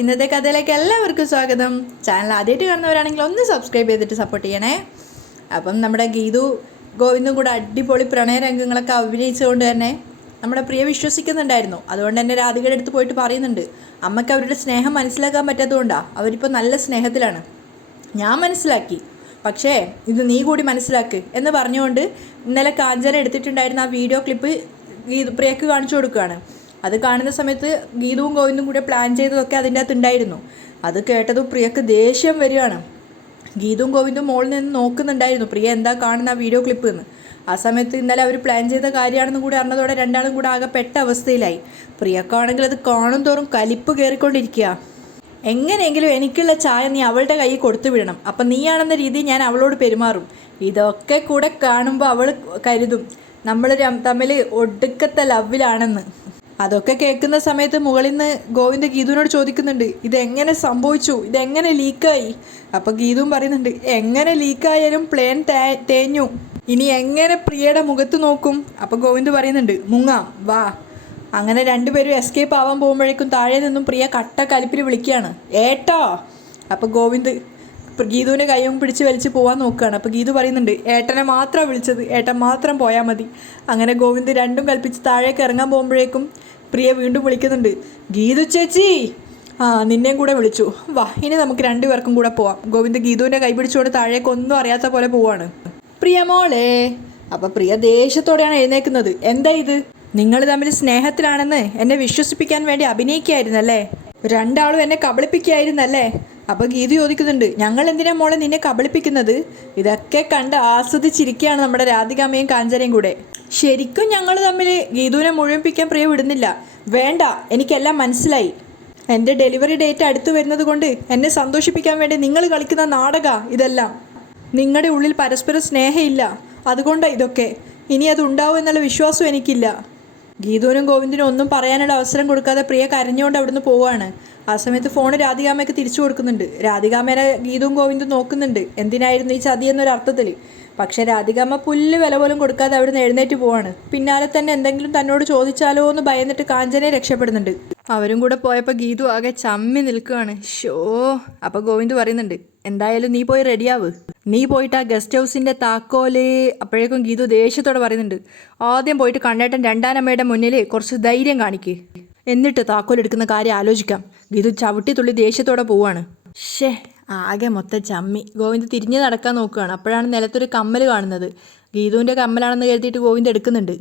ഇന്നത്തെ കഥയിലേക്ക് എല്ലാവർക്കും സ്വാഗതം. ചാനൽ ആദ്യമായിട്ട് കാണുന്നവരാണെങ്കിൽ ഒന്ന് സബ്സ്ക്രൈബ് ചെയ്തിട്ട് സപ്പോർട്ട് ചെയ്യണേ. അപ്പം നമ്മുടെ ഗീതു ഗോവിന്ദും കൂടെ അടിപൊളി പ്രണയരംഗങ്ങളൊക്കെ അഭിനയിച്ചുകൊണ്ട് തന്നെ നമ്മുടെ പ്രിയ വിശ്വസിക്കുന്നുണ്ടായിരുന്നു. അതുകൊണ്ട് തന്നെ രാധികയുടെ അടുത്ത് പോയിട്ട് പറയുന്നുണ്ട്, അമ്മയ്ക്ക് അവരുടെ സ്നേഹം മനസ്സിലാക്കാൻ പറ്റാത്തതുകൊണ്ടാണ് അവരിപ്പോൾ നല്ല സ്നേഹത്തിലാണ്. ഞാൻ മനസ്സിലാക്കി, പക്ഷേ ഇത് നീ കൂടി മനസ്സിലാക്ക് എന്ന് പറഞ്ഞുകൊണ്ട് ഇന്നലെ കാഞ്ചന എടുത്തിട്ടുണ്ടായിരുന്ന ആ വീഡിയോ ക്ലിപ്പ് പ്രിയക്ക് കാണിച്ചു കൊടുക്കുകയാണ്. അത് കാണുന്ന സമയത്ത് ഗീതവും ഗോവിന്ദും കൂടെ പ്ലാൻ ചെയ്തതൊക്കെ അതിൻ്റെ അകത്ത് ഉണ്ടായിരുന്നു. അത് കേട്ടതും പ്രിയക്ക് ദേഷ്യം വരികയാണ്. ഗീതവും ഗോവിന്ദും മോളിൽ നിന്ന് നോക്കുന്നുണ്ടായിരുന്നു പ്രിയ എന്താ കാണുന്ന ആ വീഡിയോ ക്ലിപ്പ് എന്ന്. ആ സമയത്ത് ഇന്നലെ അവർ പ്ലാൻ ചെയ്ത കാര്യമാണെന്ന് കൂടി അറിഞ്ഞതോടെ രണ്ടാളും കൂടെ ആകെ പെട്ട അവസ്ഥയിലായി. പ്രിയക്കാണെങ്കിൽ അത് കാണും തോറും കലിപ്പ് കയറിക്കൊണ്ടിരിക്കുക. എങ്ങനെയെങ്കിലും എനിക്കുള്ള ചായ നീ അവളുടെ കയ്യിൽ കൊടുത്തു വിടണം, അപ്പം നീയാണെന്ന രീതിയിൽ ഞാൻ അവളോട് പെരുമാറും. ഇതൊക്കെ കൂടെ കാണുമ്പോൾ അവൾ കരുതും നമ്മൾ തമ്മിൽ ഒടുക്കത്തെ ലവിലാണെന്ന്. അതൊക്കെ കേൾക്കുന്ന സമയത്ത് മുകളിൽ നിന്ന് ഗോവിന്ദ് ഗീതുവിനോട് ചോദിക്കുന്നുണ്ട്, ഇതെങ്ങനെ സംഭവിച്ചു, ഇതെങ്ങനെ ലീക്കായി? അപ്പോൾ ഗീതുവും പറയുന്നുണ്ട്, എങ്ങനെ ലീക്കായാലും പ്ലെയിൻ തേഞ്ഞു, ഇനി എങ്ങനെ പ്രിയയുടെ മുഖത്ത് നോക്കും? അപ്പോൾ ഗോവിന്ദ് പറയുന്നുണ്ട്, മുങ്ങാം വാ. അങ്ങനെ രണ്ടുപേരും എസ്കേപ്പ് ആവാൻ പോകുമ്പോഴേക്കും താഴെ നിന്നും പ്രിയ കട്ട കലിപ്പിൽ വിളിക്കുകയാണ്, ഏട്ടോ. അപ്പോൾ ഗോവിന്ദ് ഗീതുവിൻ്റെ കൈയും പിടിച്ച് വലിച്ച് പോകാൻ നോക്കുകയാണ്. അപ്പോൾ ഗീതു പറയുന്നുണ്ട്, ഏട്ടനെ മാത്രമാണ് വിളിച്ചത്, ഏട്ടൻ മാത്രം പോയാൽ മതി. അങ്ങനെ ഗോവിന്ദ് രണ്ടും കൽപ്പിച്ച് താഴേക്ക് ഇറങ്ങാൻ പോകുമ്പോഴേക്കും പ്രിയ വീണ്ടും വിളിക്കുന്നുണ്ട്, ഗീതു ചേച്ചി, നിന്നെയും കൂടെ വിളിച്ചു, വാ ഇനി നമുക്ക് രണ്ടുപേർക്കും കൂടെ പോവാം. ഗോവിന്ദ് ഗീതുവിൻ്റെ കൈ പിടിച്ചുകൊണ്ട് താഴേക്ക് ഒന്നും അറിയാത്ത പോലെ പോവാണ്. പ്രിയ മോളെ. അപ്പോൾ പ്രിയ ദേഷ്യത്തോടെയാണ് എഴുന്നേക്കുന്നത്. എന്താ ഇത്? നിങ്ങൾ തമ്മിൽ സ്നേഹത്തിലാണെന്ന് എന്നെ വിശ്വസിപ്പിക്കാൻ വേണ്ടി അഭിനയിക്കുകയായിരുന്നല്ലേ? രണ്ടാളും എന്നെ കബളിപ്പിക്കുകയായിരുന്നല്ലേ? അപ്പോൾ ഗീതു ചോദിക്കുന്നുണ്ട്, ഞങ്ങൾ എന്തിനാ മോളെ നിന്നെ കബളിപ്പിക്കുന്നത്? ഇതൊക്കെ കണ്ട് ആസ്വദിച്ചിരിക്കുകയാണ് നമ്മുടെ രാധികാമ്മയും കാഞ്ചനയും കൂടെ. ശരിക്കും ഞങ്ങൾ തമ്മിൽ ഗീതുവിനെ മുഴുമിപ്പിക്കാൻ പ്രിയ വിടുന്നില്ല. വേണ്ട, എനിക്കെല്ലാം മനസ്സിലായി. എൻ്റെ ഡെലിവറി ഡേറ്റ് അടുത്ത് വരുന്നത് കൊണ്ട് എന്നെ സന്തോഷിപ്പിക്കാൻ വേണ്ടി നിങ്ങൾ കളിക്കുന്ന നാടക ഇതെല്ലാം. നിങ്ങളുടെ ഉള്ളിൽ പരസ്പരം സ്നേഹമില്ല, അതുകൊണ്ടാണ് ഇതൊക്കെ. ഇനി അത് ഉണ്ടാവും എന്നുള്ള വിശ്വാസം എനിക്കില്ല. ഗീതുവിനും ഗോവിന്ദിനും ഒന്നും പറയാനുള്ള അവസരം കൊടുക്കാതെ പ്രിയ കരഞ്ഞുകൊണ്ട് അവിടുന്ന് പോവുകയാണ്. ആ സമയത്ത് ഫോൺ രാധികാമ്മയ്ക്ക് തിരിച്ചു കൊടുക്കുന്നുണ്ട്. രാധികാമ്മേനെ ഗീതവും ഗോവിന്ദും നോക്കുന്നുണ്ട്, എന്തിനായിരുന്നു ഈ ചതി എന്നൊരർത്ഥത്തിൽ. പക്ഷേ രാധികാമ്മ പുല്ല് വില പോലും കൊടുക്കാതെ അവിടുന്ന് എഴുന്നേറ്റ് പോവാണ്. പിന്നാലെ തന്നെ എന്തെങ്കിലും തന്നോട് ചോദിച്ചാലോ എന്ന് ഭയന്നിട്ട് കാഞ്ചനയെ രക്ഷപ്പെടുന്നുണ്ട്. അവരും കൂടെ പോയപ്പോൾ ഗീതു ആകെ ചമ്മി നിൽക്കുകയാണ്. ഷോ. അപ്പോൾ ഗോവിന്ദ് പറയുന്നുണ്ട്, എന്തായാലും നീ പോയി റെഡിയാവ്, നീ പോയിട്ട് ആ ഗസ്റ്റ് ഹൗസിൻ്റെ താക്കോല്. അപ്പോഴേക്കും ഗീതു ദേഷ്യത്തോടെ പറയുന്നുണ്ട്, ആദ്യം പോയിട്ട് കണ്ണേട്ടൻ രണ്ടാനമ്മയുടെ മുന്നിൽ കുറച്ച് ധൈര്യം കാണിക്ക്, എന്നിട്ട് താക്കോൽ എടുക്കുന്ന കാര്യം ആലോചിക്കാം. ഗീതു ചവിട്ടി തുള്ളി ദേഷ്യത്തോടെ പോവാണ്. ഷേ, ആകെ മൊത്തം ചമ്മി. ഗോവിന്ദ് തിരിഞ്ഞ് നടക്കാൻ നോക്കുകയാണ്. അപ്പോഴാണ് നിലത്തൊരു കമ്മൽ കാണുന്നത്. ഗീതുവിൻ്റെ കമ്മലാണെന്ന് കരുതിയിട്ട് ഗോവിന്ദ് എടുക്കുന്നുണ്ട്.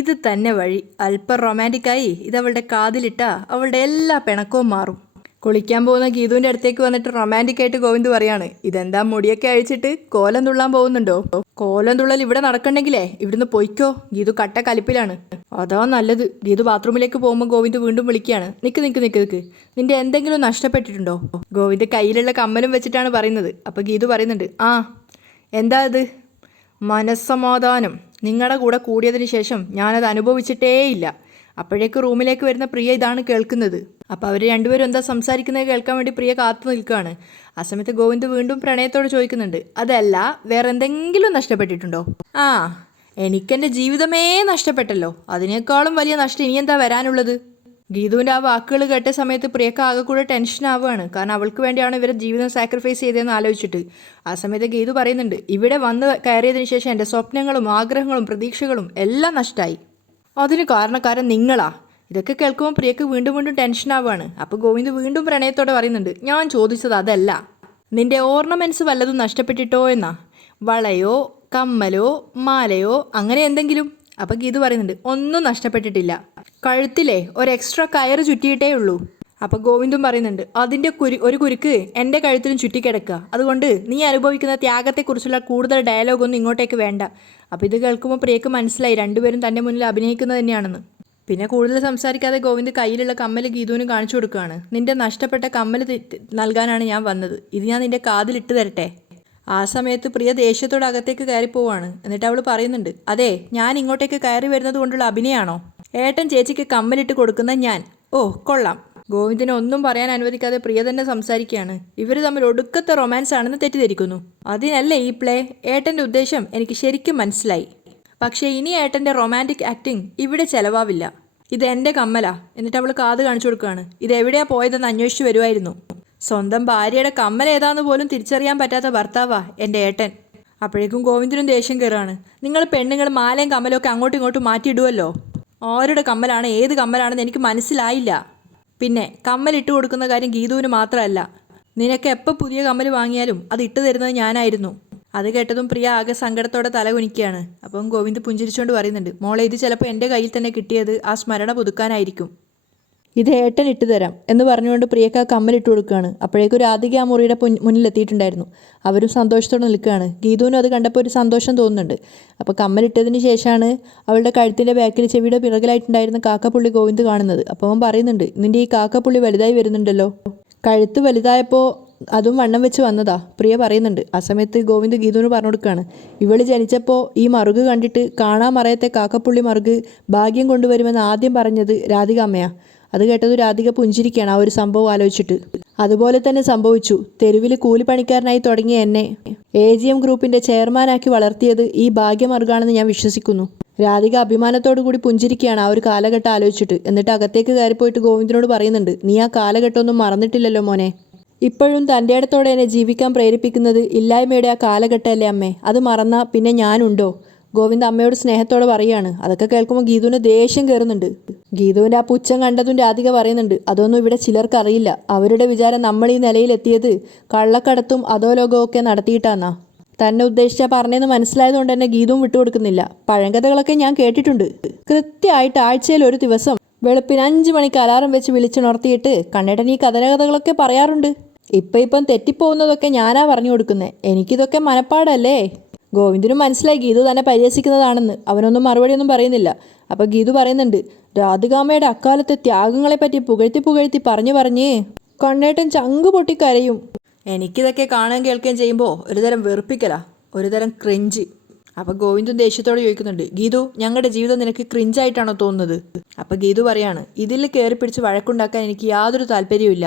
ഇത് തന്നെ വഴി. അല്പം റൊമാൻറ്റിക്കായി ഇതവളുടെ കാതിലിട്ടാ അവളുടെ എല്ലാ പിണക്കവും മാറും. കുളിക്കാൻ പോകുന്ന ഗീതുവിൻ്റെ അടുത്തേക്ക് വന്നിട്ട് റൊമാൻറ്റിക്കായിട്ട് ഗോവിന്ദ് പറയാണ്, ഇതെന്താ മുടിയൊക്കെ അഴിച്ചിട്ട് കോലം തുള്ളാൻ പോകുന്നുണ്ടോ? കോലം തുള്ളൽ ഇവിടെ നടക്കണ്ടെങ്കിലേ ഇവിടുന്ന് പൊയ്ക്കോ. ഗീതു കട്ട കലിപ്പിലാണ്. അതാ നല്ലത്. ഗീതു ബാത്റൂമിലേക്ക് പോകുമ്പോൾ ഗോവിന്ദ് വീണ്ടും വിളിക്കുകയാണ്, നിക്ക്, നിന്റെ എന്തെങ്കിലും നഷ്ടപ്പെട്ടിട്ടുണ്ടോ? ഗോവിന്ദ് കയ്യിലുള്ള കമ്മലും വെച്ചിട്ടാണ് പറയുന്നത്. അപ്പോൾ ഗീതു പറയുന്നുണ്ട്, എന്താ അത്? മനസ്സമാധാനം. നിങ്ങളുടെ കൂടെ കൂടിയതിന് ശേഷം ഞാനത് അനുഭവിച്ചിട്ടേയില്ല. അപ്പോഴേക്ക് റൂമിലേക്ക് വരുന്ന പ്രിയ ഇതാണ് കേൾക്കുന്നത്. അപ്പോൾ അവർ രണ്ടുപേരും എന്താ സംസാരിക്കുന്നത് കേൾക്കാൻ വേണ്ടി പ്രിയ കാത്തു നിൽക്കുകയാണ്. ആ സമയത്ത് ഗോവിന്ദ് വീണ്ടും പ്രണയത്തോട് ചോദിക്കുന്നുണ്ട്, അതല്ല വേറെ എന്തെങ്കിലും നഷ്ടപ്പെട്ടിട്ടുണ്ടോ? എനിക്കെൻ്റെ ജീവിതമേ നഷ്ടപ്പെട്ടല്ലോ, അതിനേക്കാളും വലിയ നഷ്ടം ഇനി എന്താ വരാനുള്ളത്? ഗീതുവിൻ്റെ ആ വാക്കുകൾ കേട്ട സമയത്ത് പ്രിയക്ക് ആകെ കൂടെ ടെൻഷൻ ആവുകയാണ്. കാരണം അവൾക്ക് വേണ്ടിയാണ് ഇവരെ ജീവിതം സാക്രിഫൈസ് ചെയ്തതെന്ന് ആലോചിച്ചിട്ട്. ആ സമയത്ത് ഗീതു പറയുന്നുണ്ട്, ഇവിടെ വന്ന് കയറിയതിന് ശേഷം എൻ്റെ സ്വപ്നങ്ങളും ആഗ്രഹങ്ങളും പ്രതീക്ഷകളും എല്ലാം നഷ്ടമായി. അതിന് കാരണക്കാരൻ നിങ്ങളാ. ഇതൊക്കെ കേൾക്കുമ്പോൾ പ്രിയക്ക് വീണ്ടും വീണ്ടും ടെൻഷൻ ആവുകയാണ്. അപ്പോൾ ഗോവിന്ദ് വീണ്ടും പ്രണയത്തോടെ പറയുന്നുണ്ട്, ഞാൻ ചോദിച്ചത് അതല്ല, നിന്റെ ഓർണമെൻറ്റ്സ് വല്ലതും നഷ്ടപ്പെട്ടിട്ടോ എന്നാ? വളയോ കമ്മലോ മാലയോ അങ്ങനെ എന്തെങ്കിലും? അപ്പോൾ ഗീതു പറയുന്നുണ്ട്, ഒന്നും നഷ്ടപ്പെട്ടിട്ടില്ല. കഴുത്തിലെ ഒരു എക്സ്ട്രാ കയറ് ചുറ്റിയിട്ടേ ഉള്ളൂ. അപ്പോൾ ഗോവിന്ദും പറയുന്നുണ്ട്, അതിൻ്റെ ഒരു കുരുക്ക് എൻ്റെ കഴുത്തിലും ചുറ്റിക്കിടക്കുക. അതുകൊണ്ട് നീ അനുഭവിക്കുന്ന ത്യാഗത്തെക്കുറിച്ചുള്ള കൂടുതൽ ഡയലോഗൊന്നും ഇങ്ങോട്ടേക്ക് വേണ്ട. അപ്പോൾ ഇത് കേൾക്കുമ്പോൾ പ്രിയക്ക് മനസ്സിലായി രണ്ടുപേരും തൻ്റെ മുന്നിൽ അഭിനയിക്കുന്നത് തന്നെയാണെന്ന്. പിന്നെ കൂടുതൽ സംസാരിക്കാതെ ഗോവിന്ദ് കയ്യിലുള്ള കമ്മൽ ഗീതുവിന് കാണിച്ചു കൊടുക്കുകയാണ്. നിന്റെ നഷ്ടപ്പെട്ട കമ്മൽ നൽകാനാണ് ഞാൻ വന്നത്. ഇത് ഞാൻ നിന്റെ കാതിലിട്ട് തരട്ടെ? ആ സമയത്ത് പ്രിയ ദേഷ്യത്തോടെ അകത്തേക്ക് കയറി പോവാണ്. എന്നിട്ട് അവൾ പറയുന്നുണ്ട്, അതെ, ഞാൻ ഇങ്ങോട്ടേക്ക് കയറി വരുന്നത് കൊണ്ടുള്ള അഭിനയാണോ? ഏട്ടൻ ചേച്ചിക്ക് കമ്മലിട്ട് കൊടുക്കുന്ന ഞാൻ. ഓ കൊള്ളാം. ഗോവിന്ദിനെ ഒന്നും പറയാൻ അനുവദിക്കാതെ പ്രിയ തന്നെ സംസാരിക്കുകയാണ്. ഇവർ തമ്മിൽ ഒടുക്കത്തെ റൊമാൻസ് ആണെന്ന് തെറ്റിദ്ധരിക്കുന്നു. അതിനല്ലേ ഈ പ്ലേ? ഏട്ടൻ്റെ ഉദ്ദേശം എനിക്ക് ശരിക്കും മനസ്സിലായി. പക്ഷേ ഇനി ഏട്ടൻ്റെ റൊമാൻറ്റിക് ആക്ടിങ് ഇവിടെ ചെലവാവില്ല. ഇത് എൻ്റെ കമ്മലാ. എന്നിട്ട് അവൾ കാത് കാണിച്ചു കൊടുക്കുകയാണ്. ഇത് എവിടെയാ പോയതെന്ന് അന്വേഷിച്ച് വരുമായിരുന്നു. സ്വന്തം ഭാര്യയുടെ കമ്മൽ ഏതാന്ന് പോലും തിരിച്ചറിയാൻ പറ്റാത്ത ഭർത്താവാ എൻ്റെ ഏട്ടൻ. അപ്പോഴേക്കും ഗോവിന്ദനും ദേഷ്യം കയറാണ്. നിങ്ങൾ പെണ്ണുങ്ങൾ മാലയും കമ്മലും ഒക്കെ അങ്ങോട്ടും ഇങ്ങോട്ടും മാറ്റിയിടുമല്ലോ. ആരുടെ കമ്മലാണ് ഏത് കമ്മലാണെന്ന് എനിക്ക് മനസ്സിലായില്ല. പിന്നെ കമ്മലിട്ട് കൊടുക്കുന്ന കാര്യം ഗീതുവിന് മാത്രമല്ല, നിനക്ക് എപ്പോൾ പുതിയ കമ്മൽ വാങ്ങിയാലും അത് ഇട്ട് തരുന്നത് ഞാനായിരുന്നു. അത് കേട്ടതും പ്രിയ ആകെ സങ്കടത്തോടെ തല കുനിക്കുകയാണ്. അപ്പം ഗോവിന്ദ് പുഞ്ചിരിച്ചുകൊണ്ട് പറയുന്നുണ്ട്, മോളെ ഇത് ചിലപ്പോൾ എൻ്റെ കയ്യിൽ തന്നെ കിട്ടിയത് ആ സ്മരണ പുതുക്കാനായിരിക്കും. ഇത് ഏട്ടൻ ഇട്ട് തരാം എന്ന് പറഞ്ഞുകൊണ്ട് പ്രിയക്ക് ആ കമ്മലിട്ട് കൊടുക്കുകയാണ്. അപ്പോഴേക്കും രാധിക ആ മുറിയുടെ മുന്നിലെത്തിയിട്ടുണ്ടായിരുന്നു. അവരും സന്തോഷത്തോടെ നിൽക്കുകയാണ്. ഗീതുവിനും അത് കണ്ടപ്പോൾ ഒരു സന്തോഷം തോന്നുന്നുണ്ട്. അപ്പോൾ കമ്മലിട്ടതിന് ശേഷമാണ് അവളുടെ കഴുത്തിൻ്റെ ബാക്കിൽ ചെവിയുടെ പിറകിലായിട്ടുണ്ടായിരുന്ന കാക്കപ്പുള്ളി ഗോവിന്ദ് കാണുന്നത്. അപ്പോൾ അവൻ പറയുന്നുണ്ട്, നിൻ്റെ ഈ കാക്കപ്പുള്ളി വലുതായി വരുന്നുണ്ടല്ലോ. കഴുത്ത് വലുതായപ്പോൾ അതും വണ്ണം വെച്ച് വന്നതാ, പ്രിയ പറയുന്നുണ്ട്. ആ സമയത്ത് ഗോവിന്ദ് ഗീതുവിന് പറഞ്ഞു കൊടുക്കുകയാണ്, ഇവൾ ജനിച്ചപ്പോൾ ഈ മറുക് കണ്ടിട്ട് കാണാൻ മറയത്തെ കാക്കപ്പുള്ളി മറുക് ഭാഗ്യം കൊണ്ടുവരുമെന്ന് ആദ്യം പറഞ്ഞത് രാധിക അമ്മയാ. അത് കേട്ടത് രാധിക പുഞ്ചിരിക്കുകയാണ് ആ ഒരു സംഭവം ആലോചിച്ചിട്ട്. അതുപോലെ തന്നെ സംഭവിച്ചു. തെരുവിൽ കൂലിപ്പണിക്കാരനായി തുടങ്ങിയ എന്നെ AGM ഗ്രൂപ്പിൻ്റെ ചെയർമാനാക്കി വളർത്തിയത് ഈ ഭാഗ്യമറുകാണെന്ന് ഞാൻ വിശ്വസിക്കുന്നു. രാധിക അഭിമാനത്തോടു കൂടി പുഞ്ചിരിക്കുകയാണ് ആ ഒരു കാലഘട്ടം ആലോചിച്ചിട്ട്. എന്നിട്ട് അകത്തേക്ക് കയറിപ്പോയിട്ട് ഗോവിന്ദനോട് പറയുന്നുണ്ട്, നീ ആ കാലഘട്ടമൊന്നും മറന്നിട്ടില്ലല്ലോ മോനെ. ഇപ്പോഴും തൻ്റെ ഇടത്തോടെ എന്നെ ജീവിക്കാൻ പ്രേരിപ്പിക്കുന്നത് ഇല്ലായ്മയുടെ ആ കാലഘട്ടമല്ലേ അമ്മേ. അത് മറന്നാൽ പിന്നെ ഞാനുണ്ടോ? ഗോവിന്ദ് അമ്മയോട് സ്നേഹത്തോടെ പറയുകയാണ്. അതൊക്കെ കേൾക്കുമ്പോൾ ഗീതുവിന് ദേഷ്യം കയറുന്നുണ്ട്. ഗീതുവിൻ്റെ ആ പുച്ഛം കണ്ടതും രാധിക പറയുന്നുണ്ട്, അതൊന്നും ഇവിടെ ചിലർക്കറിയില്ല. അവരുടെ വിചാരം നമ്മൾ ഈ നിലയിലെത്തിയത് കള്ളക്കടത്തും അധോലോകവും ഒക്കെ നടത്തിയിട്ടാന്നാ. തന്നെ ഉദ്ദേശിച്ച പറഞ്ഞതെന്ന് മനസ്സിലായതുകൊണ്ട് തന്നെ ഗീതവും വിട്ടുകൊടുക്കുന്നില്ല. പഴങ്കഥകളൊക്കെ ഞാൻ കേട്ടിട്ടുണ്ട്. കൃത്യമായിട്ട് ആഴ്ചയിൽ ഒരു ദിവസം വെളുപ്പിന് 5 മണിക്ക് അലാറം വെച്ച് വിളിച്ചുണർത്തിയിട്ട് കണ്ണേട്ടൻ ഈ കഥകളൊക്കെ പറയാറുണ്ട്. ഇപ്പം തെറ്റിപ്പോകുന്നതൊക്കെ ഞാനാ പറഞ്ഞു കൊടുക്കുന്നത്. എനിക്കിതൊക്കെ മനപ്പാടല്ലേ. ഗോവിന്ദനും മനസ്സിലായി ഗീതു തന്നെ പരിഹസിക്കുന്നതാണെന്ന്. അവനൊന്നും മറുപടിയൊന്നും പറയുന്നില്ല. അപ്പോൾ ഗീതു പറയുന്നുണ്ട്, രാധികാമ്മയുടെ അക്കാലത്തെ ത്യാഗങ്ങളെപ്പറ്റി പുകഴ്ത്തി പറഞ്ഞ് കണ്ണേട്ടൻ ചങ്കു പൊട്ടിക്കരയും. എനിക്കിതൊക്കെ കാണാൻ കേൾക്കുകയും ചെയ്യുമ്പോൾ ഒരുതരം വെറുപ്പിക്കലാ, ഒരുതരം ക്രിഞ്ച്. അപ്പോൾ ഗോവിന്ദൻ ദേഷ്യത്തോടെ ചോദിക്കുന്നുണ്ട്, ഗീതു, ഞങ്ങളുടെ ജീവിതം നിനക്ക് ക്രിഞ്ചായിട്ടാണോ തോന്നുന്നത്? അപ്പോൾ ഗീതു പറയാണ്, ഇതിൽ കയറി പിടിച്ച് വഴക്കുണ്ടാക്കാൻ എനിക്ക് യാതൊരു താല്പര്യമില്ല.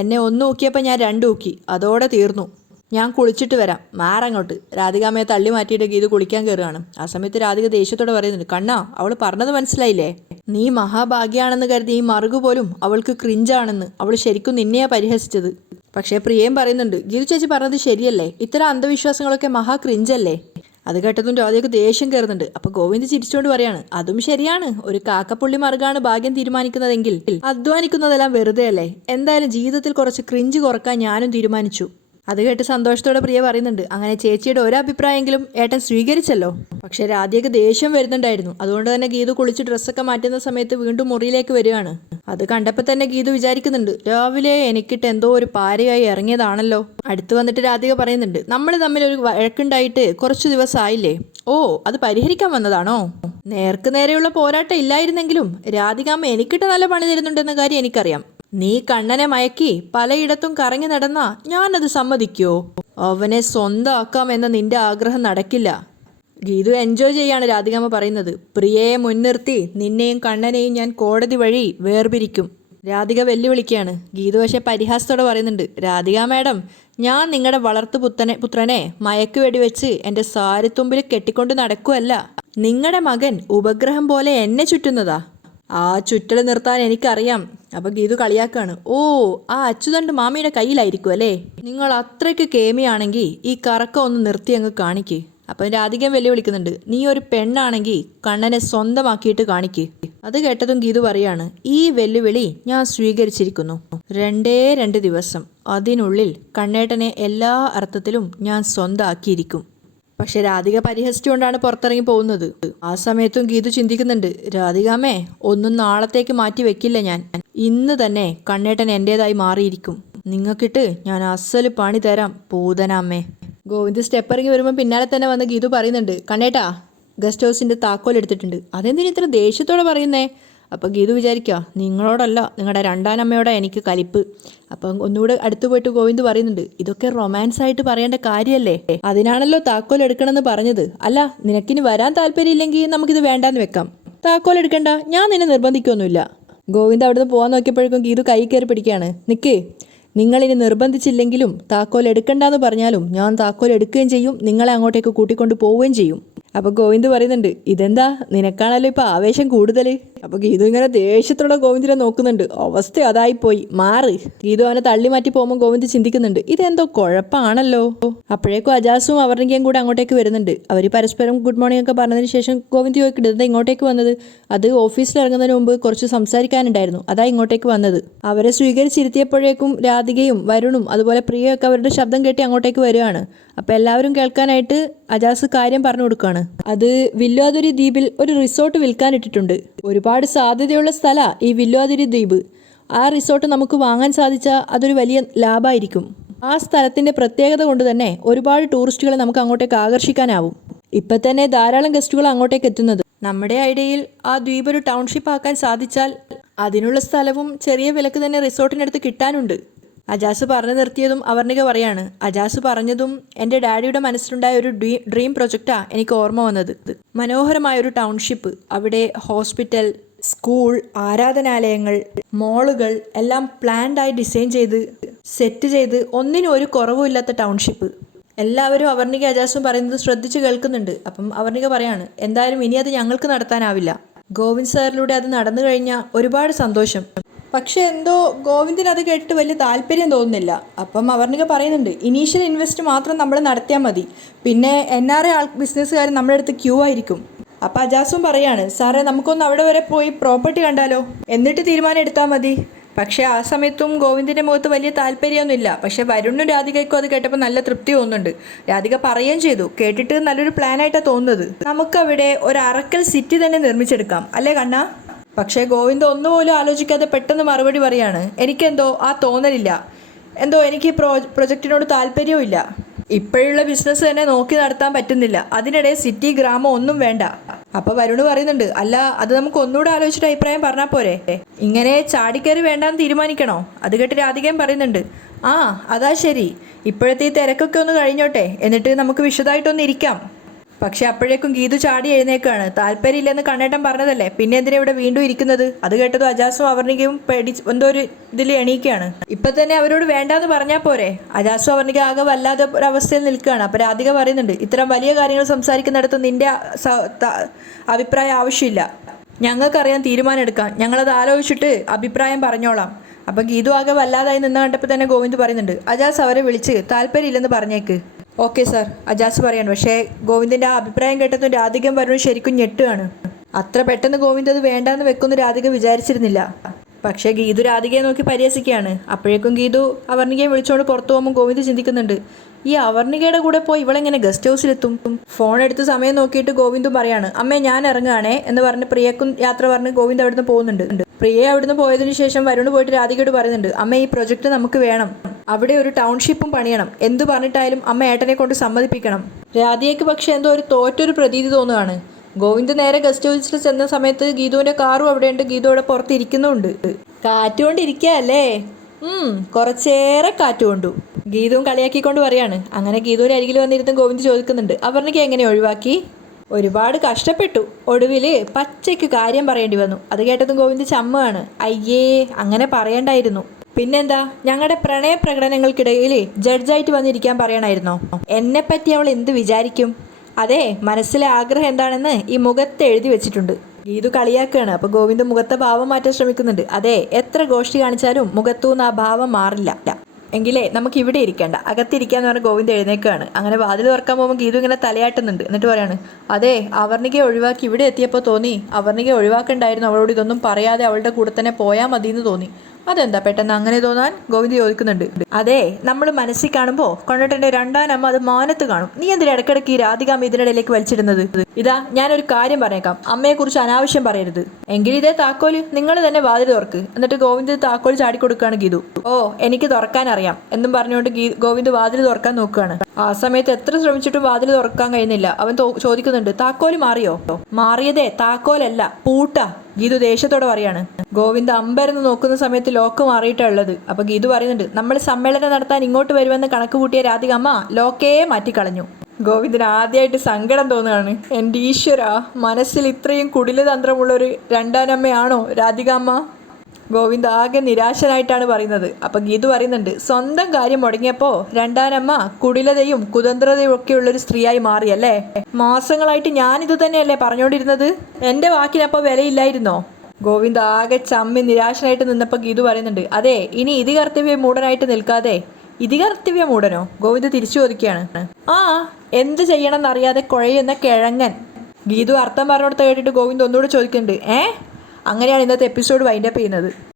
എന്നെ ഒന്ന് ഊക്കിയപ്പോൾ ഞാൻ 2 ഊക്കി, അതോടെ തീർന്നു. ഞാൻ കുളിച്ചിട്ട് വരാം, മാറങ്ങോട്ട്. രാധികാമ്മയെ തള്ളി മാറ്റിയിട്ട് ഗീതു കുളിക്കാൻ കയറുകയാണ്. ആ സമയത്ത് രാധിക ദേഷ്യത്തോടെ പറയുന്നുണ്ട്, കണ്ണാ, അവൾ പറഞ്ഞത് മനസ്സിലായില്ലേ? നീ മഹാഭാഗ്യാണെന്ന് കരുതി ഈ മറുകു പോലും അവൾക്ക് ക്രിഞ്ചാണെന്ന്. അവൾ ശരിക്കും നിന്നെയാ പരിഹസിച്ചത്. പക്ഷേ പ്രിയയും പറയുന്നുണ്ട്, ഗീതു ചേച്ചി പറഞ്ഞത് ശരിയല്ലേ, ഇത്തരം അന്ധവിശ്വാസങ്ങളൊക്കെ മഹാ ക്രിഞ്ചല്ലേ. അത് കേട്ടതും രാധികക്ക് ദേഷ്യം കയറുന്നുണ്ട്. അപ്പോൾ ഗോവിന്ദ് ചിരിച്ചുകൊണ്ട് പറയാണ്, അതും ശരിയാണ്. ഒരു കാക്കപ്പുള്ളി മറുകാണ് ഭാഗ്യം തീരുമാനിക്കുന്നതെങ്കിൽ അധ്വാനിക്കുന്നതെല്ലാം വെറുതെ അല്ലേ. എന്തായാലും ജീവിതത്തിൽ കുറച്ച് ക്രിഞ്ച് കുറക്കാൻ ഞാനും തീരുമാനിച്ചു. അത് കേട്ട് സന്തോഷത്തോടെ പ്രിയ പറയുന്നുണ്ട്, അങ്ങനെ ചേച്ചിയുടെ ഒരഭിപ്രായമെങ്കിലും ഏട്ടൻ സ്വീകരിച്ചല്ലോ. പക്ഷേ രാധികക്ക് ദേഷ്യം വരുന്നുണ്ടായിരുന്നു. അതുകൊണ്ട് തന്നെ ഗീതു കുളിച്ച് ഡ്രസ്സൊക്കെ മാറ്റുന്ന സമയത്ത് വീണ്ടും മുറിയിലേക്ക് വരികയാണ്. അത് കണ്ടപ്പോൾ തന്നെ ഗീതു വിചാരിക്കുന്നുണ്ട്, രാവിലെ എനിക്കിട്ട് എന്തോ ഒരു പാരയായി ഇറങ്ങിയതാണല്ലോ. അടുത്ത് വന്നിട്ട് രാധിക പറയുന്നുണ്ട്, നമ്മൾ തമ്മിൽ ഒരു വഴക്കുണ്ടായിട്ട് കുറച്ച് ദിവസമായില്ലേ. ഓ, അത് പരിഹരിക്കാൻ വന്നതാണോ? നേർക്ക് നേരെയുള്ള പോരാട്ടം ഇല്ലായിരുന്നെങ്കിലും രാധികാമ്മ എനിക്കിട്ട് നല്ല പണി തരുന്നുണ്ടെന്ന കാര്യം എനിക്കറിയാം. നീ കണ്ണനെ മയക്കി പലയിടത്തും കറങ്ങി നടന്നാ ഞാനത് സമ്മതിക്കോ? അവനെ സ്വന്തമാക്കാമെന്ന നിന്റെ ആഗ്രഹം നടക്കില്ല. ഗീതു എൻജോയ് ചെയ്യാണ് രാധികാമ്മ പറയുന്നത്. പ്രിയയെ മുൻനിർത്തി നിന്നെയും കണ്ണനെയും ഞാൻ കോടതി വഴി വേർപിരിക്കും. രാധിക വെല്ലുവിളിക്കുകയാണ്. ഗീതു പക്ഷേ പരിഹാസത്തോടെ പറയുന്നുണ്ട്, രാധിക മാഡം, ഞാൻ നിങ്ങളുടെ വളർത്തു പുത്രനെ മയക്ക് വെടിവെച്ച് എൻ്റെ സാരിത്തുമ്പിൽ കെട്ടിക്കൊണ്ട് നടക്കുവല്ല. നിങ്ങളുടെ മകൻ ഉപഗ്രഹം പോലെ എന്നെ ചുറ്റുന്നതാ. ആ ചുറ്റൽ നിർത്താൻ എനിക്കറിയാം. അപ്പോൾ ഗീതു കളിയാക്കാണ്. ഓ, ആ അച്ചുതണ്ട് മാമിയുടെ കയ്യിലായിരിക്കും അല്ലേ. നിങ്ങൾ അത്രയ്ക്ക് കേമിയാണെങ്കിൽ ഈ കറക്കം ഒന്ന് നിർത്തി അങ്ങ് കാണിക്ക്. അപ്പം രാധികം വെല്ലുവിളിക്കുന്നുണ്ട്, നീ ഒരു പെണ്ണാണെങ്കിൽ കണ്ണനെ സ്വന്തമാക്കിയിട്ട് കാണിക്ക്. അത് കേട്ടതും ഗീതു പറയാണ്, ഈ വെല്ലുവിളി ഞാൻ സ്വീകരിച്ചിരിക്കുന്നു. 2 ദിവസം അതിനുള്ളിൽ കണ്ണേട്ടനെ എല്ലാ അർത്ഥത്തിലും ഞാൻ സ്വന്തമാക്കിയിരിക്കും. പക്ഷെ രാധിക പരിഹസിച്ചുകൊണ്ടാണ് പുറത്തിറങ്ങി പോകുന്നത്. ആ സമയത്തും ഗീതു ചിന്തിക്കുന്നുണ്ട്, രാധികാമ്മേ, ഒന്നും നാളത്തേക്ക് മാറ്റി വെക്കില്ല. ഞാൻ ഇന്ന് തന്നെ കണ്ണേട്ടൻ എൻ്റേതായി മാറിയിരിക്കും. നിങ്ങൾക്കിട്ട് ഞാൻ അസല് പണി തരാം, പൂതനാമ്മേ. ഗോവിന്ദ് സ്റ്റെപ്പ് ഇറങ്ങി വരുമ്പോൾ പിന്നാലെ തന്നെ വന്ന് ഗീതു പറയുന്നുണ്ട്, കണ്ണേട്ടാ, ഗസ്റ്റ് ഹൗസിൻ്റെ താക്കോൽ എടുത്തിട്ടുണ്ട്. അതെന്തിനു ഇത്ര ദേഷ്യത്തോടെ പറയുന്നേ? അപ്പം ഗീതു വിചാരിക്കുക, നിങ്ങളോടല്ല, നിങ്ങളുടെ 2ാം അമ്മയോടെ എനിക്ക് കലിപ്പ്. അപ്പം ഒന്നുകൂടെ അടുത്ത് പോയിട്ട് ഗോവിന്ദ് പറയുന്നുണ്ട്, ഇതൊക്കെ റൊമാൻസ് ആയിട്ട് പറയേണ്ട കാര്യമല്ലേ? അതിനാണല്ലോ താക്കോൽ എടുക്കണമെന്ന് പറഞ്ഞത്. അല്ല, നിനക്കിനി വരാൻ താല്പര്യമില്ലെങ്കിൽ നമുക്കിത് വേണ്ടാന്ന് വെക്കാം. താക്കോൽ എടുക്കണ്ട, ഞാൻ നിന്നെ നിർബന്ധിക്കൊന്നുമില്ല. ഗോവിന്ദ് അവിടുന്ന് പോകാൻ നോക്കിയപ്പോഴേക്കും ഗീതു കൈ കയറി പിടിക്കുകയാണ്. നിൽക്ക്, നിങ്ങളിനി നിർബന്ധിച്ചില്ലെങ്കിലും താക്കോൽ എടുക്കണ്ടെന്ന് പറഞ്ഞാലും ഞാൻ താക്കോൽ എടുക്കുകയും ചെയ്യും, നിങ്ങളെ അങ്ങോട്ടേക്ക് കൂട്ടിക്കൊണ്ട് പോവുകയും ചെയ്യും. അപ്പോൾ ഗോവിന്ദ് പറയുന്നുണ്ട്, ഇതെന്താ, നിനക്കാണല്ലോ ഇപ്പോൾ ആവേശം കൂടുതൽ. അപ്പോൾ ഗീതു ഇങ്ങനെ ദേഷ്യത്തോടെ ഗോവിന്ദിനെ നോക്കുന്നുണ്ട്. അവസ്ഥ അതായിപ്പോയി, മാറ്. ഗീതു അവനെ തള്ളി മാറ്റി പോകുമ്പോൾ ഗോവിന്ദ് ചിന്തിക്കുന്നുണ്ട്, ഇതെന്തോ കുഴപ്പമാണല്ലോ. അപ്പോഴേക്കും അജാസും അവർണികയും കൂടെ അങ്ങോട്ടേക്ക് വരുന്നുണ്ട്. അവർ പരസ്പരം ഗുഡ് മോർണിംഗ് ഒക്കെ പറഞ്ഞതിന് ശേഷം ഗോവിന്ദ് ചോദിക്കുന്നത് എന്താ ഇങ്ങോട്ടേക്ക് വന്നത്. അത് ഓഫീസിൽ ഇറങ്ങുന്നതിന് മുമ്പ് കുറച്ച് സംസാരിക്കാനുണ്ടായിരുന്നു, അതാ ഇങ്ങോട്ടേക്ക് വന്നത്. അവരെ സ്വീകരിച്ചിരുത്തിയപ്പോഴേക്കും രാധികയും വരുണും അതുപോലെ പ്രിയയൊക്കെ അവരുടെ ശബ്ദം കേട്ടി അങ്ങോട്ടേക്ക് വരികയാണ്. അപ്പോൾ എല്ലാവരും കേൾക്കാനായിട്ട് അജാസ് കാര്യം പറഞ്ഞു കൊടുക്കുകയാണ്. അത് വില്വാതുരി ദ്വീപിൽ ഒരു റിസോർട്ട് വിൽക്കാനിട്ടിട്ടുണ്ട്. ഒരുപാട് സാധ്യതയുള്ള സ്ഥലമാണ് ഈ വില്വാതുരി ദ്വീപ്. ആ റിസോർട്ട് നമുക്ക് വാങ്ങാൻ സാധിച്ചാൽ അതൊരു വലിയ ലാഭമായിരിക്കും. ആ സ്ഥലത്തിൻ്റെ പ്രത്യേകത കൊണ്ട് തന്നെ ഒരുപാട് ടൂറിസ്റ്റുകളെ നമുക്ക് അങ്ങോട്ടേക്ക് ആകർഷിക്കാനാവും. ഇപ്പം തന്നെ ധാരാളം ഗസ്റ്റുകൾ അങ്ങോട്ടേക്ക് എത്തുന്നത്. നമ്മുടെ ഐഡിയയിൽ ആ ദ്വീപ് ഒരു ടൗൺഷിപ്പ് ആക്കാൻ സാധിച്ചാൽ അതിനുള്ള സ്ഥലവും ചെറിയ വിലക്ക് തന്നെ റിസോർട്ടിനടുത്ത് കിട്ടാനുണ്ട്. അജാസ് പറഞ്ഞു നിർത്തിയതും അവർണിക പറയാണ്, അജാസ് പറഞ്ഞതും എൻ്റെ ഡാഡിയുടെ മനസ്സിലുണ്ടായ ഒരു ഡ്രീം പ്രൊജക്റ്റാണ് എനിക്ക് ഓർമ്മ വന്നത്. മനോഹരമായൊരു ടൗൺഷിപ്പ്, അവിടെ ഹോസ്പിറ്റൽ, സ്കൂൾ, ആരാധനാലയങ്ങൾ, മോളുകൾ എല്ലാം പ്ലാൻഡായി ഡിസൈൻ ചെയ്ത് സെറ്റ് ചെയ്ത് ഒന്നിനും ഒരു കുറവുമില്ലാത്ത ടൗൺഷിപ്പ്. എല്ലാവരും അവർണിക അജാസും പറയുന്നത് ശ്രദ്ധിച്ച് കേൾക്കുന്നുണ്ട്. അപ്പം അവർണിക പറയാണ്, എന്തായാലും ഇനി അത് ഞങ്ങൾക്ക് നടത്താനാവില്ല. ഗോവിന്ദ് സാറിലൂടെ അത് നടന്നു കഴിഞ്ഞാൽ ഒരുപാട് സന്തോഷം. പക്ഷേ എന്തോ ഗോവിന്ദിന് അത് കേട്ടിട്ട് വലിയ താല്പര്യം തോന്നുന്നില്ല. അപ്പം അവർണിക പറയുന്നുണ്ട്, ഇനീഷ്യൽ ഇൻവെസ്റ്റ് മാത്രം നമ്മൾ നടത്തിയാൽ മതി, പിന്നെ NRI ബിസിനസ്സുകാർ നമ്മുടെ അടുത്ത് ക്യൂ ആയിരിക്കും. അപ്പം അജാസും പറയാണ്, സാറേ നമുക്കൊന്ന് അവിടെ വരെ പോയി പ്രോപ്പർട്ടി കണ്ടാലോ, എന്നിട്ട് തീരുമാനം എടുത്താൽ മതി. പക്ഷേ ആ സമയത്തും ഗോവിന്ദിൻ്റെ മുഖത്ത് വലിയ താല്പര്യമൊന്നുമില്ല. പക്ഷേ വരുണും രാധികയ്ക്കും അത് കേട്ടപ്പോൾ നല്ല തൃപ്തി തോന്നുന്നുണ്ട്. രാധിക പറയുകയും ചെയ്തു, കേട്ടിട്ട് നല്ലൊരു പ്ലാനായിട്ടാണ് തോന്നുന്നത്. നമുക്കവിടെ ഒരു അറക്കൽ സിറ്റി തന്നെ നിർമ്മിച്ചെടുക്കാം, അല്ലേ കണ്ണാ? പക്ഷേ ഗോവിന്ദ് ഒന്നുപോലും ആലോചിക്കാതെ പെട്ടെന്ന് മറുപടി പറയാണ്, എനിക്കെന്തോ ആ തോന്നലില്ല, എന്തോ എനിക്ക് പ്രൊജക്റ്റിനോട് താല്പര്യവുമില്ല. ഇപ്പോഴുള്ള ബിസിനസ് തന്നെ നോക്കി നടത്താൻ പറ്റുന്നില്ല, അതിനിടെ സിറ്റി ഗ്രാമം ഒന്നും വേണ്ട. അപ്പോൾ വരുണ് പറയുന്നുണ്ട്, അല്ല അത് നമുക്ക് ഒന്നുകൂടെ ആലോചിച്ചിട്ട് അഭിപ്രായം പറഞ്ഞാൽ പോരെ, ഇങ്ങനെ ചാടിക്കയറി വേണ്ടാന്ന് തീരുമാനിക്കണോ? അത് കേട്ട് രാധികയും പറയുന്നുണ്ട്, ആ അതാ ശരി, ഇപ്പോഴത്തെ ഈ തിരക്കൊക്കെ ഒന്ന് കഴിഞ്ഞോട്ടെ, എന്നിട്ട് നമുക്ക് വിശദമായിട്ടൊന്ന് ഇരിക്കാം. പക്ഷെ അപ്പോഴേക്കും ഗീതു ചാടി എഴുന്നേക്കാണ്. താല്പര്യമില്ലെന്ന് കണ്ണേട്ടൻ പറഞ്ഞതല്ലേ, പിന്നെ എന്തിനാ ഇവിടെ വീണ്ടും ഇരിക്കുന്നത്? അത് കേട്ടതും അജാസും അവർണികയും എന്തോ ഒരു ഇതിൽ എണീക്കുകയാണ്. ഇപ്പൊ തന്നെ അവരോട് വേണ്ടാന്ന് പറഞ്ഞാൽ പോരെ? അജാസും അവർണിക ആകെ വല്ലാതെ ഒരു അവസ്ഥയിൽ നിൽക്കുകയാണ്. അപ്പൊ രാധിക പറയുന്നുണ്ട്, ഇത്തരം വലിയ കാര്യങ്ങൾ സംസാരിക്കുന്നിടത്ത് നിന്റെ അഭിപ്രായം ആവശ്യമില്ല, ഞങ്ങൾക്കറിയാൻ തീരുമാനം എടുക്കാം, ഞങ്ങളത് ആലോചിച്ചിട്ട് അഭിപ്രായം പറഞ്ഞോളാം. അപ്പൊ ഗീതു ആകെ വല്ലാതായി നിന്ന് കണ്ടപ്പോൾ തന്നെ ഗോവിന്ദ് പറയുന്നുണ്ട്, അജാസ് അവരെ വിളിച്ച് താല്പര്യമില്ലെന്ന് പറഞ്ഞേക്ക്. ഓക്കെ സാർ, അജാസ് പറയാണ്. പക്ഷേ ഗോവിന്ദിൻ്റെ ആ അഭിപ്രായം കേട്ടതും രാധികയും വരുണും ശരിക്കും ഞെട്ടുകയാണ്. അത്ര പെട്ടെന്ന് ഗോവിന്ദ് അത് വേണ്ടാന്ന് വെക്കുമെന്ന് രാധിക വിചാരിച്ചിരുന്നില്ല. പക്ഷേ ഗീതു രാധികയെ നോക്കി പരിഹസിക്കുകയാണ്. അപ്പോഴേക്കും ഗീതു അവർണികയെ വിളിച്ചുകൊണ്ട് പുറത്തു പോകുമ്പോൾ ഗോവിന്ദ് ചിന്തിക്കുന്നുണ്ട്, ഈ അവർണികയുടെ കൂടെ പോയി ഇവളെങ്ങനെ ഗസ്റ്റ് ഹൗസിലെത്തും? ഫോൺ എടുത്ത് സമയം നോക്കിയിട്ട് ഗോവിന്ദും പറയാണ്, അമ്മേ ഞാൻ ഇറങ്ങുകയാണേ എന്ന് പറഞ്ഞ് പ്രിയക്കും യാത്ര പറഞ്ഞ് ഗോവിന്ദ് അവിടുന്ന് പോകുന്നുണ്ട്. പ്രിയ അവിടുന്ന് പോയതിനു ശേഷം വരുണ് പോയിട്ട് രാധികയോട് പറയുന്നുണ്ട്, അമ്മ ഈ പ്രൊജക്റ്റ് നമുക്ക് വേണം, അവിടെ ഒരു ടൗൺഷിപ്പും പണിയണം, എന്തു പറഞ്ഞിട്ടായാലും അമ്മ ഏട്ടനെ കൊണ്ട് സമ്മതിപ്പിക്കണം. രാധികയ്ക്ക് പക്ഷെ എന്തോ ഒരു തോറ്റൊരു പ്രതീതി തോന്നുകയാണ്. ഗോവിന്ദ് നേരെ ഗസ്റ്റ് ഹൗസിൽ ചെന്ന സമയത്ത് ഗീതുവിൻ്റെ കാറും അവിടെയുണ്ട്, ഗീതു അവിടെ പുറത്തിരിക്കുന്നുണ്ട്. കാറ്റുകൊണ്ടിരിക്കുകയല്ലേ? കുറച്ചേറെ കാറ്റ് കൊണ്ടു. ഗീതുവും കളിയാക്കിക്കൊണ്ട് പറയാണ്. അങ്ങനെ ഗീതുവിൻ്റെ അരികിൽ വന്നിരുന്ന് ഗോവിന്ദ് ചോദിക്കുന്നുണ്ട്, അവർണിക്ക് എങ്ങനെ ഒഴിവാക്കി? ഒരുപാട് കഷ്ടപ്പെട്ടു, ഒടുവിൽ പച്ചയ്ക്ക് കാര്യം പറയേണ്ടി വന്നു. അത് കേട്ടതും ഗോവിന്ദ് ചമ്മാണ്. അയ്യേ, അങ്ങനെ പറയണ്ടായിരുന്നു. പിന്നെന്താ, ഞങ്ങളുടെ പ്രണയ പ്രകടനങ്ങൾക്കിടയിൽ ജഡ്ജായിട്ട് വന്നിരിക്കാൻ പറയണമായിരുന്നോ? എന്നെപ്പറ്റി അവൾ എന്ത് വിചാരിക്കും? അതെ, മനസ്സിലെ ആഗ്രഹം എന്താണെന്ന് ഈ മുഖത്ത് എഴുതി വെച്ചിട്ടുണ്ട്. ഗീതു കളിയാക്കുകയാണ്. അപ്പോൾ ഗോവിന്ദ് മുഖത്തെ ഭാവം മാറ്റാൻ ശ്രമിക്കുന്നുണ്ട്. അതെ, എത്ര ഗോഷ്ടി കാണിച്ചാലും മുഖത്തുനിന്ന് ആ ഭാവം മാറില്ല. എങ്കിലേ നമുക്ക് ഇവിടെ ഇരിക്കേണ്ട, അകത്തിരിക്കാന്ന് പറഞ്ഞ് ഗോവിന്ദ് എഴുന്നേക്കുകയാണ്. അങ്ങനെ വാതിൽ തുറക്കാൻ പോകുമ്പോൾ ഗീതു ഇങ്ങനെ തലയാട്ടുന്നുണ്ട്. എന്നിട്ട് പറയാണ്, അതെ, അവർണികയെ ഒഴിവാക്കി ഇവിടെ എത്തിയപ്പോൾ തോന്നി അവർണികയെ ഒഴിവാക്കണ്ടായിരുന്നു, അവളോട് ഇതൊന്നും പറയാതെ അവളുടെ കൂടെ തന്നെ പോയാൽ മതിയെന്ന് തോന്നി. അതെന്താ പെട്ടെന്ന് അങ്ങനെ തോന്നാൻ? ഗോവിന്ദ് ചോദിക്കുന്നുണ്ട്. അതെ, നമ്മൾ മനസ്സിൽ കാണുമ്പോൾ കൊണ്ടിട്ടെൻ്റെ രണ്ടാനമ്മ അത് മാനത്ത് കാണും. നീ എന്തിനാ ഇടയ്ക്കിടയ്ക്ക് ഈ രാധികാമ്മ ഇതിനിടയിലേക്ക് വലിച്ചിടുന്നത്? ഇതാ ഞാനൊരു കാര്യം പറഞ്ഞേക്കാം, അമ്മയെക്കുറിച്ച് അനാവശ്യം പറയരുത്. എങ്കിൽ ഇതേ താക്കോല് നിങ്ങൾ തന്നെ വാതിൽ തുറക്ക്. എന്നിട്ട് ഗോവിന്ദ് താക്കോൽ ചാടിക്കൊടുക്കുകയാണ് ഗീതു. ഓ, എനിക്ക് തുറക്കാൻ അറിയാം എന്നും പറഞ്ഞുകൊണ്ട് ഗോവിന്ദ് വാതിൽ തുറക്കാൻ നോക്കുകയാണ്. ആ സമയത്ത് എത്ര ശ്രമിച്ചിട്ടും വാതിൽ തുറക്കാൻ കഴിയുന്നില്ല. അവൻ ചോദിക്കുന്നുണ്ട്, താക്കോല് മാറിയോ? മാറിയതേ താക്കോലല്ല, പൂട്ടാ. ഗീതു ദേഷ്യത്തോടെ പറയാണ്. ഗോവിന്ദ് അമ്പരന്ന് നോക്കുന്ന സമയത്ത് ലോക്ക് മാറിയിട്ടുള്ളത്. അപ്പൊ ഗീതു പറയുന്നുണ്ട്, നമ്മൾ സമ്മേളനം നടത്താൻ ഇങ്ങോട്ട് വരുമെന്ന് കണക്ക് കൂട്ടിയ രാധികാമ്മ ലോക്കേ മാറ്റിക്കളഞ്ഞു. ഗോവിന്ദിന് ആദ്യമായിട്ട് സങ്കടം തോന്നുകയാണ്. എൻ്റെ ഈശ്വരാ, മനസ്സിൽ ഇത്രയും കുടില തന്ത്രമുള്ളൊരു രണ്ടാനമ്മയാണോ രാധികാമ്മ? ഗോവിന്ദ് ആകെ നിരാശനായിട്ടാണ് പറയുന്നത്. അപ്പം ഗീതു പറയുന്നുണ്ട്, സ്വന്തം കാര്യം മുടങ്ങിയപ്പോൾ രണ്ടാനമ്മ കുടിലതയും കുതന്ത്രതയും ഒക്കെ ഉള്ളൊരു സ്ത്രീയായി മാറിയല്ലേ? മാസങ്ങളായിട്ട് ഞാനിത് തന്നെയല്ലേ പറഞ്ഞുകൊണ്ടിരുന്നത്? എൻ്റെ വാക്കിനപ്പോൾ വിലയില്ലായിരുന്നോ? ഗോവിന്ദ് ആകെ ചമ്മി നിരാശനായിട്ട് നിന്നപ്പോൾ ഗീതു പറയുന്നുണ്ട്, അതെ ഇനി ഇതികർത്തവ്യ മൂടനായിട്ട് നിൽക്കാതെ ഇതികർത്തവ്യ മൂടനോ? ഗോവിന്ദ് തിരിച്ചു ചോദിക്കുകയാണ്. ആ, എന്ത് ചെയ്യണം എന്നറിയാതെ കുഴയുന്ന കിഴങ്ങൻ. ഗീതു അർത്ഥം പറഞ്ഞുകൊടുത്ത് കേട്ടിട്ട് ഗോവിന്ദ് ഒന്നുകൂടെ ചോദിക്കുന്നുണ്ട്, അങ്ങനെയാണ് ഇന്നത്തെ എപ്പിസോഡ് വൈൻഡപ്പ് ചെയ്യുന്നത്.